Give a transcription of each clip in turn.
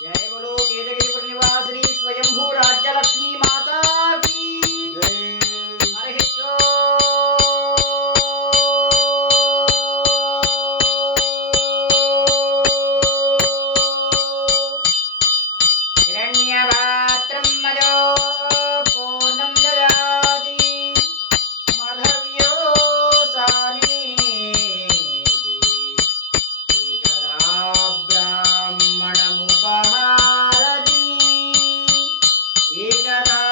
जय बोलो केतगिरिपुर निवासिनी स्वयंभू राज्यलक्ष्मी माता की जय। हरि हिरण्यपात्रं मयो पूर्णं ददाति मधव्यो सानिधि एकदा ब्राह्मणमुपहारति एकदा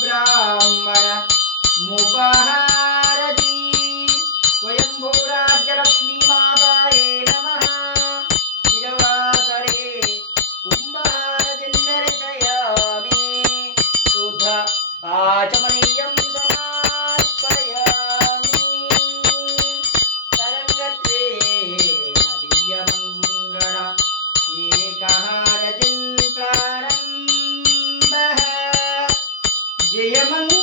ब्राह्मणमुपहारति स्वयंभूराज्यलक्ष्मी माताये नमः। शिरवासरे कुम्भहारतिन्दर्शयामि शुद्ध आचमनीयं समार्पयामि तरङ्गत्वेन दिव्यमङ्गल एकहारतिं प्रारम्भः जयमङ्गल